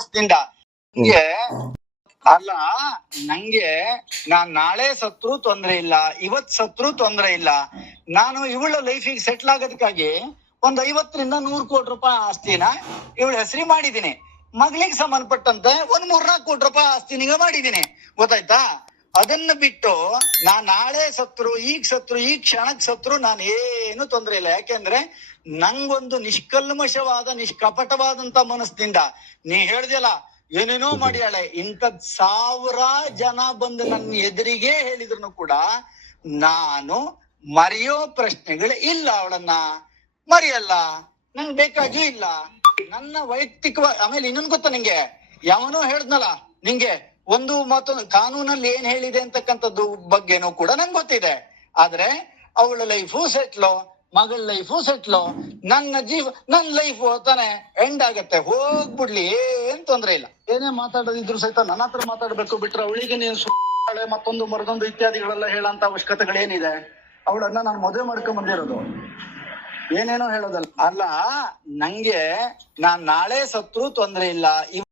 ಮನಸ್ಸಿನಿಂದ ನಂಗೆ ಅಲ್ಲ ನಂಗೆ ನಾನ್ ನಾಳೆ ಸತ್ರು ತೊಂದ್ರೆ ಇಲ್ಲ, ಇವತ್ ಸತ್ರು ತೊಂದ್ರೆ ಇಲ್ಲ. ನಾನು ಇವಳ ಲೈಫಿಗೆ ಸೆಟ್ಲ್ ಆಗೋದಕ್ಕಾಗಿ ಒಂದ್ 50 ರಿಂದ 100 ಕೋಟಿ ರೂಪಾಯಿ ಆಸ್ತಿನ ಇವಳ ಹೆಸರಿ ಮಾಡಿದೀನಿ. ಮಗಳಿಗೆ ಸಂಬಂಧಪಟ್ಟಂತೆ ಒಂದ್ 3-4 ಕೋಟಿ ರೂಪಾಯಿ ಆಸ್ತಿನಿಗ ಮಾಡಿದೀನಿ, ಗೊತ್ತಾಯ್ತಾ? ಅದನ್ನ ಬಿಟ್ಟು ನಾನ್ ನಾಳೆ ಸತ್ರು, ಈಗ ಸತ್ರು, ಈ ಕ್ಷಣಕ್ ಸತ್ರು ನಾನು ಏನು ತೊಂದ್ರೆ ಇಲ್ಲ. ಯಾಕೆಂದ್ರೆ ನಂಗೊಂದು ನಿಷ್ಕಲ್ಮಶವಾದ ನಿಷ್ಕಪಟವಾದಂತ ಮನಸ್ಸಿನಿಂದ ನೀ ಹೇಳ್ದಲ್ಲ ಏನೇನೋ ಮಾಡ್ಯಾಳೆ, ಇಂಥದ್ 1000 ಜನ ಬಂದು ನನ್ನ ಎದುರಿಗೆ ಹೇಳಿದ್ರು ಕೂಡ ನಾನು ಮರೆಯೋ ಪ್ರಶ್ನೆಗಳು ಇಲ್ಲ. ಅವಳನ್ನ ಮರೆಯಲ್ಲ, ನಂಗೆ ಬೇಕಾಗಿ ಇಲ್ಲ. ನನ್ನ ವೈಯಕ್ತಿಕವಾಗಿ ಆಮೇಲೆ ಇನ್ನೊಂದು ಗೊತ್ತಾ ನಿಂಗೆ, ಯಾವನೋ ಹೇಳ್ದ್ನಲ್ಲ ನಿಂಗೆ ಒಂದು ಮತ್ತೊಂದು ಕಾನೂನಲ್ಲಿ ಏನ್ ಹೇಳಿದೆ ಅಂತಕ್ಕಂಥದ್ದು ಬಗ್ಗೆನೂ ಕೂಡ ನಂಗೆ ಗೊತ್ತಿದೆ. ಆದ್ರೆ ಅವಳ ಲೈಫು ಸೆಟ್ಲು, ಮಗಳ ಲೈಫು ಸೆಟ್ಲು, ನನ್ನ ಲೈಫ್ ತಾನೆ ಎಂಡ್ ಆಗತ್ತೆ, ಹೋಗ್ಬಿಡ್ಲಿ, ಏನ್ ತೊಂದ್ರೆ ಇಲ್ಲ. ಏನೇ ಮಾತಾಡೋದಿದ್ರು ಸಹಿತ ನನ್ನ ಹತ್ರ ಮಾತಾಡ್ಬೇಕು ಬಿಟ್ರೆ ಅವಳಿಗೆ ನೀನ್ ಸುಳ್ಳೆ ಮತ್ತೊಂದು ಮರದೊಂದು ಇತ್ಯಾದಿಗಳೆಲ್ಲ ಹೇಳಂತ ಅವಶ್ಯಕತೆಗಳೇನಿದೆ? ಅವಳನ್ನ ನಾನು ಮದುವೆ ಮಾಡ್ಕೊಂಡ್ ಬಂದಿರೋದು, ಏನೇನೋ ಹೇಳೋದಲ್ಲ. ಅಲ್ಲ ನಂಗೆ ನಾನ್ ನಾಳೆ ಸತ್ರು ತೊಂದ್ರೆ ಇಲ್ಲ,